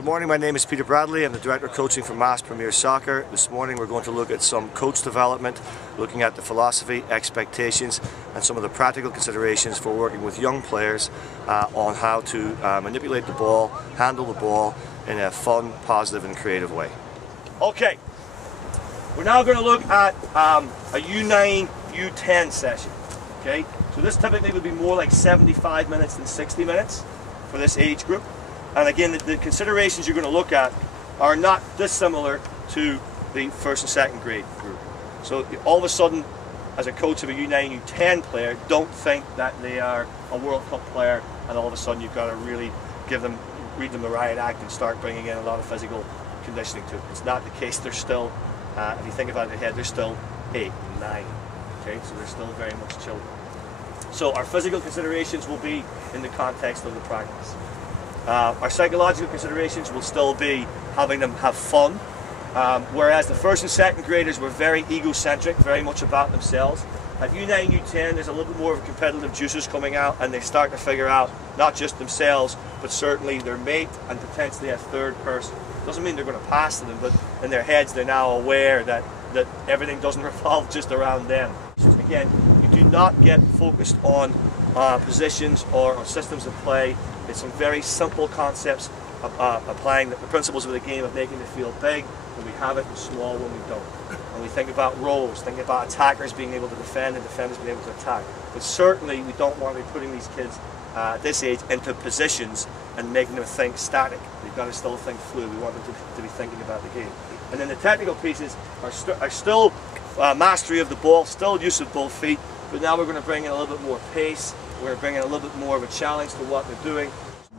Good morning, my name is Peter Bradley. I'm the Director of Coaching for Mass Premier Soccer. This morning we're going to look at some coach development, looking at the philosophy, expectations and some of the practical considerations for working with young players on how to manipulate the ball, handle the ball in a fun, positive and creative way. Okay, we're now going to look at a U9, U10 session. Okay, so this typically would be more like 75 minutes than 60 minutes for this age group. And again, the considerations you're going to look at are not dissimilar to the first and second grade group. So all of a sudden, as a coach of a U9, U10 player, don't think that they are a World Cup player and all of a sudden you've got to really read them the riot act and start bringing in a lot of physical conditioning to it. It's not the case. They're still, if you think about it in your head, they're still 8, 9. Okay, so they're still very much children. So our physical considerations will be in the context of the practice. Our psychological considerations will still be having them have fun, whereas the first and second graders were very egocentric, very much about themselves. At U9, U10 there's a little bit more of a competitive juices coming out and they start to figure out not just themselves but certainly their mate and potentially a third person. Doesn't mean they're going to pass to them, but in their heads they're now aware that everything doesn't revolve just around them. Again, you do not get focused on positions or systems of play. It's some very simple concepts applying the principles of the game of making it feel big when we have it and small when we don't. And we think about roles, think about attackers being able to defend and defenders being able to attack. But certainly we don't want to be putting these kids at this age into positions and making them think static. They've got to still think fluid. We want them to be thinking about the game. And then the technical pieces are still mastery of the ball, still use of both feet, but now we're going to bring in a little bit more pace. We're going to bring in a little bit more of a challenge to what they're doing.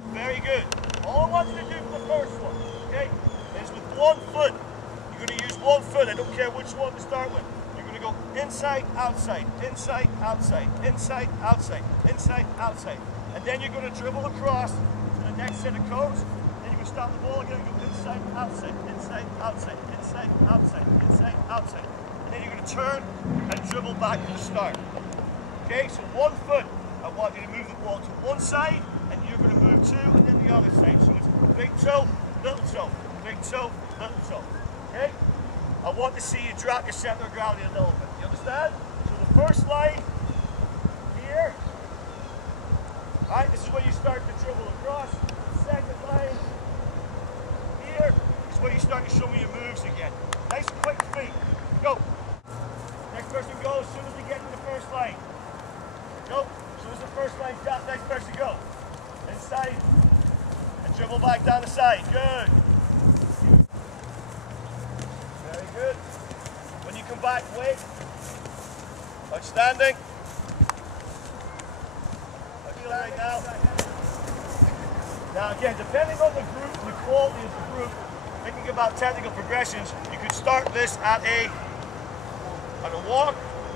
Very good. All I want you to do for the first one, okay, is with one foot. You're going to use one foot. I don't care which one to start with. You're going to go inside, outside, inside, outside, inside, outside, inside, outside. And then you're going to dribble across to the next set of codes. Then you're going to stop the ball again and go inside, outside, inside, outside, inside, outside, inside, outside. And then you're going to turn and dribble back to the start. Okay, so one foot. I want you to move the ball to one side, and you're going to move two, and then the other side. So it's big toe, little toe, big toe, little toe. Okay? I want to see you drop your center of gravity a little bit. You understand? So the first line here. Alright, this is where you start to dribble across. The second line here is where you start to show me your moves again. Nice quick feet. Go. Next person goes as soon as we get to the first line. Go. So as the first line shot, next person go. Inside. And dribble back down the side. Good. Very good. When you come back, wait. Outstanding. I feel right now. Now again, depending on the group and the quality of the group, thinking about technical progressions, you could start this at a walk,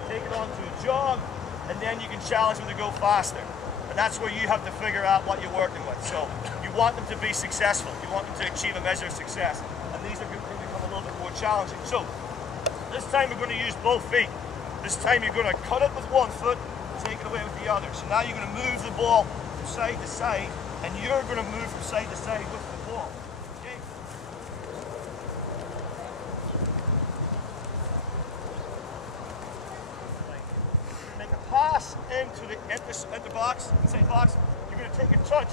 take it on to a jog, and then you can challenge them to go faster. And that's where you have to figure out what you're working with. So you want them to be successful. You want them to achieve a measure of success. And these are going to become a little bit more challenging. So this time we're going to use both feet. This time you're going to cut it with one foot and take it away with the other. So now you're going to move the ball from side to side, and you're going to move from side to side with the ball. Okay? Pass into the box, inside box, you're going to take a touch,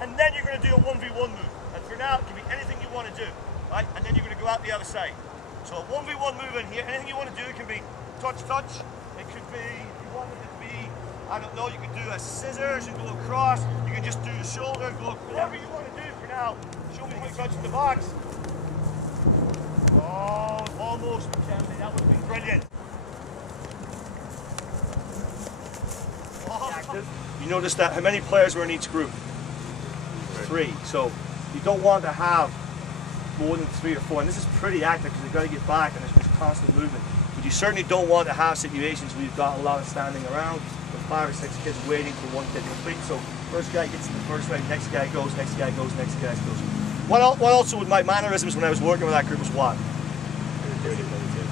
and then you're going to do a 1v1 move. And for now, it can be anything you want to do, right? And then you're going to go out the other side. So a 1v1 move in here, anything you want to do, it can be touch, it could be, if you want it to be, I don't know, you can do a scissors and go across, you can just do the shoulder and go, whatever you want to do for now. Show me how you touch the box. Oh, almost, Mackenzie, that would have been brilliant. You notice that how many players were in each group? 3. So you don't want to have more than 3 or 4. And this is pretty active because you've got to get back and there's constant movement. But you certainly don't want to have situations where you've got a lot of standing around with 5 or 6 kids waiting for one kid to complete. So first guy gets to the first line, next guy goes, next guy goes, next guy goes. What also with my mannerisms when I was working with that group was what?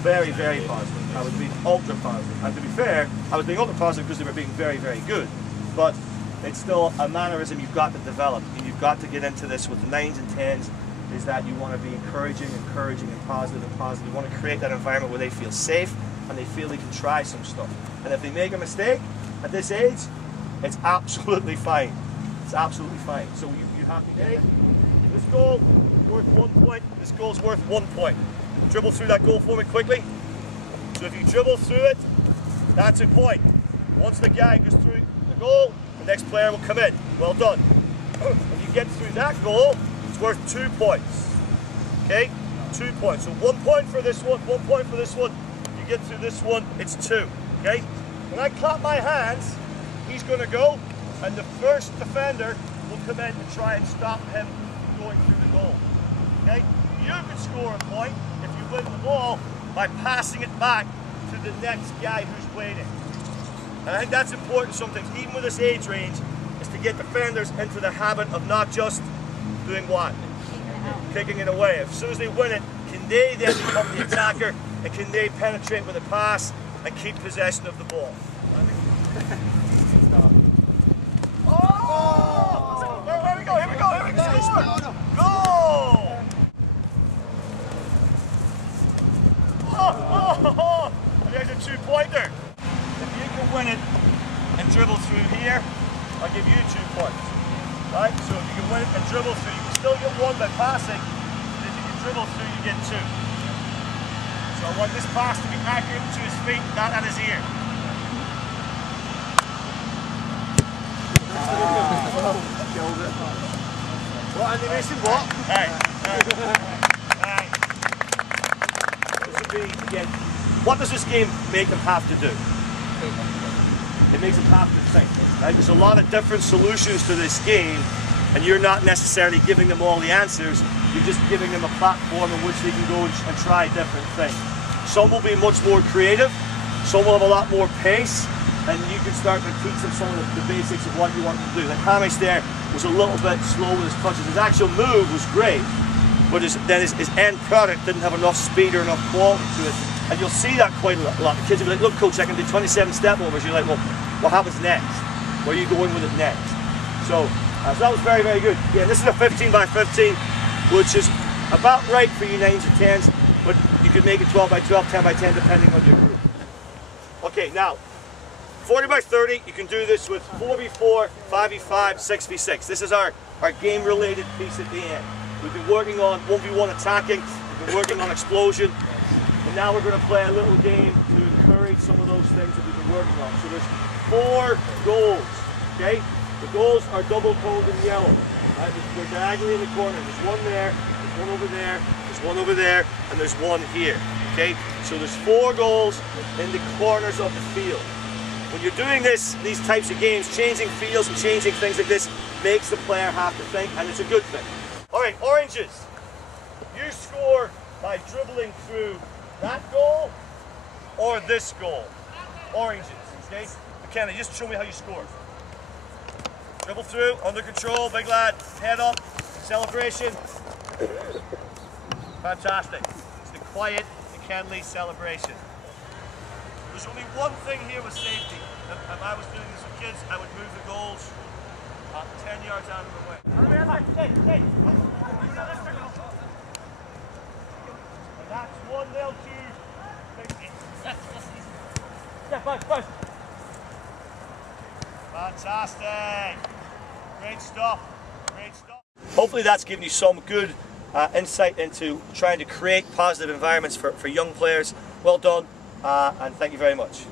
Very, very positive. I was being ultra positive. And to be fair, I was being ultra positive because they were being very, very good. But it's still a mannerism you've got to develop. And you've got to get into this with the 9s and 10s is that you want to be encouraging, and positive, and positive. You want to create that environment where they feel safe and they feel they can try some stuff. And if they make a mistake at this age, it's absolutely fine. It's absolutely fine. So you happy there? This goal worth 1 point. This goal's worth 1 point. Dribble through that goal for me quickly. So if you dribble through it, that's a point. Once the guy goes through the goal, the next player will come in. Well done. If you get through that goal, it's worth 2 points. Okay? 2 points. So 1 point for this one, 1 point for this one. If you get through this one, it's 2. Okay? When I clap my hands, he's going to go, and the first defender will come in and try and stop him going through the goal. Okay? You can score a point if you win the ball by passing it back to the next guy who's waiting. And I think that's important sometimes, even with this age range, is to get defenders into the habit of not just doing what? Kicking it away. As soon as they win it, can they then become the attacker, and can they penetrate with a pass and keep possession of the ball? Oh! Here we go, here we go, here we go! Score! Goal! Oh! There's a 2-pointer. If you can win it and dribble through here, I'll give you 2 points. Right? So if you can win it and dribble through, you can still get 1 by passing, but if you can dribble through, you get 2. So I want this pass to be accurate to his feet, not at his ear. What animation? What? Right. This would be, again, what does this game make them have to do? It makes them have to think. Right? There's a lot of different solutions to this game, and you're not necessarily giving them all the answers. You're just giving them a platform in which they can go and try different things. Some will be much more creative. Some will have a lot more pace. And you can start to teach them some of the basics of what you want them to do. Like Hamish there was a little bit slow with his touches. His actual move was great, but his end product didn't have enough speed or enough quality to it. And you'll see that quite a lot. The kids will be like, look coach, I can do 27 step overs. You're like, well, what happens next? Where are you going with it next? So that was very, very good. Yeah, this is a 15 by 15, which is about right for you 9s or 10s, but you could make it 12 by 12, 10 by 10, depending on your group. Okay, now, 40 by 30, you can do this with 4v4, 5v5, 6v6. This is our game-related piece at the end. We've been working on 1v1 attacking, we've been working on explosion, and now we're going to play a little game to encourage some of those things that we've been working on. So there's 4 goals, okay? The goals are double-toned in yellow. Right? They're diagonally in the corner. There's one there, there's one over there, there's one over there, and there's one here, okay? So there's 4 goals in the corners of the field. When you're doing these types of games, changing fields and changing things like this makes the player have to think, and it's a good thing. All right, oranges. You score by dribbling through that goal or this goal. Oranges, okay? McKenna, just show me how you score. Dribble through, under control, big lad, head up, celebration. Fantastic. It's the quiet McKinley celebration. There's only one thing here with safety. If I was doing this with kids, I would move the goals 10 yards out of the way. Hey. And that's 1-0 to... Yeah, buzz. Fantastic. Great stuff. Hopefully that's given you some good insight into trying to create positive environments for young players. Well done. And thank you very much.